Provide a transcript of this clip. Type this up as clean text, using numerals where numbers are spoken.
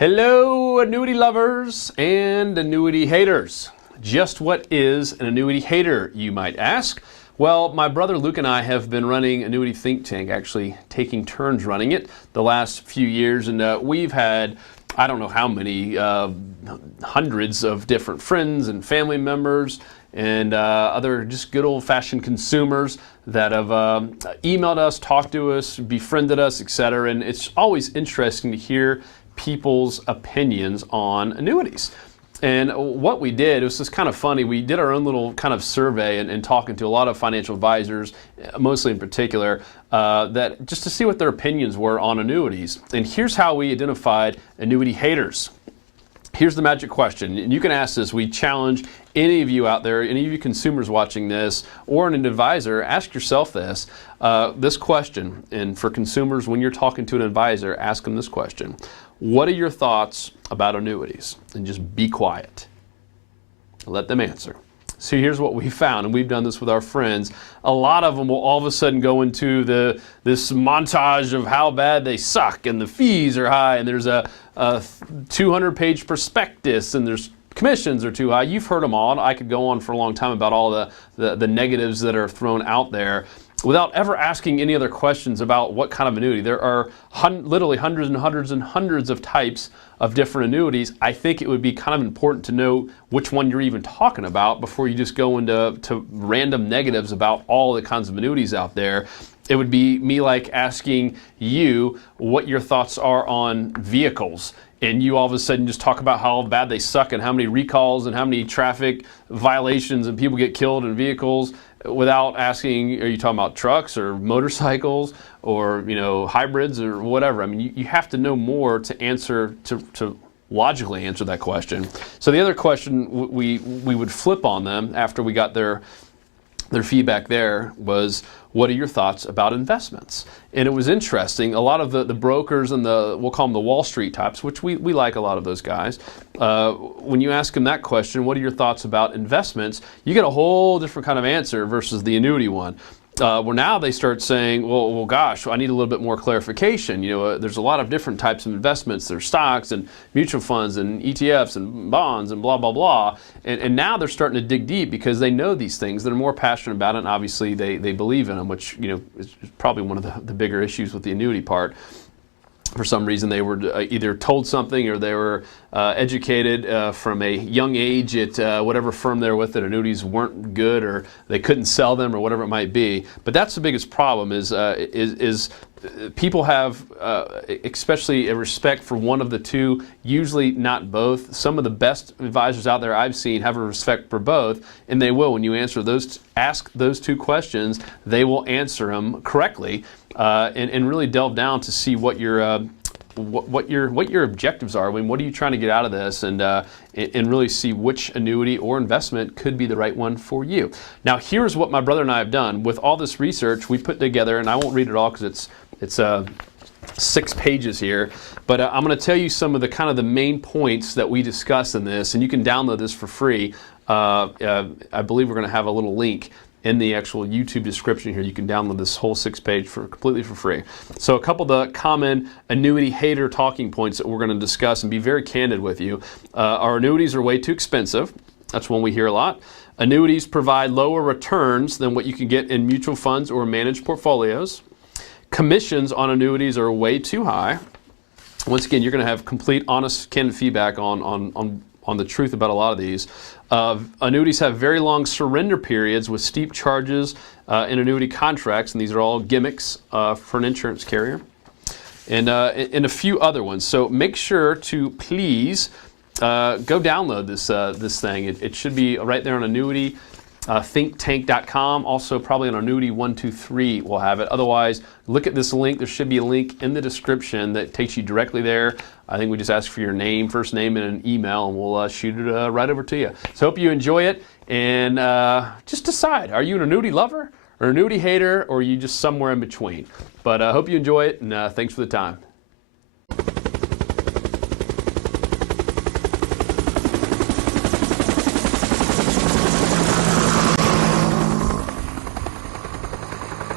Hello, annuity lovers and annuity haters. Just what is an annuity hater, you might ask? Well, my brother Luke and I have been running Annuity Think Tank, actually taking turns running it the last few years, and we've had, I don't know how many, hundreds of different friends and family members and other just good old-fashioned consumers that have emailed us, talked to us, befriended us, etc. And it's always interesting to hear people's opinions on annuities. And what we did, it was just kind of funny, we did our own little kind of survey and talking to a lot of financial advisors, mostly in particular, that just to see what their opinions were on annuities. And here's how we identified annuity haters. Here's the magic question, and you can ask this. We challenge any of you out there, any of you consumers watching this, or an advisor, ask yourself this question. And for consumers, when you're talking to an advisor, ask them this question. What are your thoughts about annuities? And just be quiet. Let them answer. So here's what we found, and we've done this with our friends. A lot of them will all of a sudden go into this montage of how bad they suck, and the fees are high, and there's a 200-page prospectus, and there's commissions are too high. You've heard them all. I could go on for a long time about all the negatives that are thrown out there without ever asking any other questions about what kind of annuity. There are literally hundreds and hundreds and hundreds of types of different annuities. I think it would be kind of important to know which one you're even talking about before you just go into random negatives about all the kinds of annuities out there. It would be me like asking you what your thoughts are on vehicles, and you all of a sudden just talk about how bad they suck and how many recalls and how many traffic violations and people get killed in vehicles without asking, are you talking about trucks or motorcycles or, you know, hybrids or whatever. I mean, you have to know more to answer, to logically answer that question. So the other question we would flip on them after we got their feedback there was, what are your thoughts about investments? And it was interesting. A lot of the brokers and we'll call them the Wall Street types, which we like a lot of those guys. When you ask them that question, what are your thoughts about investments? You get a whole different kind of answer versus the annuity one. Well, now they start saying, well, gosh, I need a little bit more clarification. You know, there's a lot of different types of investments. There's stocks and mutual funds and ETFs and bonds and blah, blah, blah. And now they're starting to dig deep because they know these things. They're more passionate about it, and obviously they believe in them, which, you know, is probably one of the bigger issues with the annuity part. For some reason, they were either told something or they were educated from a young age at whatever firm they're with that annuities weren't good or they couldn't sell them or whatever it might be. But that's the biggest problem is people have, especially a respect for one of the two, usually not both. Some of the best advisors out there I've seen have a respect for both, and they will. When you ask those two questions, they will answer them correctly and really delve down to see what your objectives are. I mean, what are you trying to get out of this, and really see which annuity or investment could be the right one for you. Now, here's what my brother and I have done with all this research we put together, and I won't read it all because it's 6 pages here, but I'm going to tell you some of the main points that we discuss in this, and you can download this for free. I believe we're going to have a little link in the actual YouTube description here. You can download this whole 6-page completely for free. So a couple of the common annuity hater talking points that we're going to discuss and be very candid with you. Our annuities are way too expensive. That's one we hear a lot. Annuities provide lower returns than what you can get in mutual funds or managed portfolios. Commissions on annuities are way too high. Once again, you're going to have complete, honest, candid feedback on the truth about a lot of these. Annuities have very long surrender periods with steep charges in annuity contracts, and these are all gimmicks for an insurance carrier, and a few other ones. So make sure to please go download this thing. It should be right there on Annuity thinktank.com. Also, probably on Annuity 123 we'll have it. Otherwise, look at this link. There should be a link in the description that takes you directly there. I think we just ask for your name, first name, and an email, and we'll shoot it right over to you. So hope you enjoy it, and just decide, are you an annuity lover or annuity hater, or are you just somewhere in between? But I hope you enjoy it, and thanks for the time.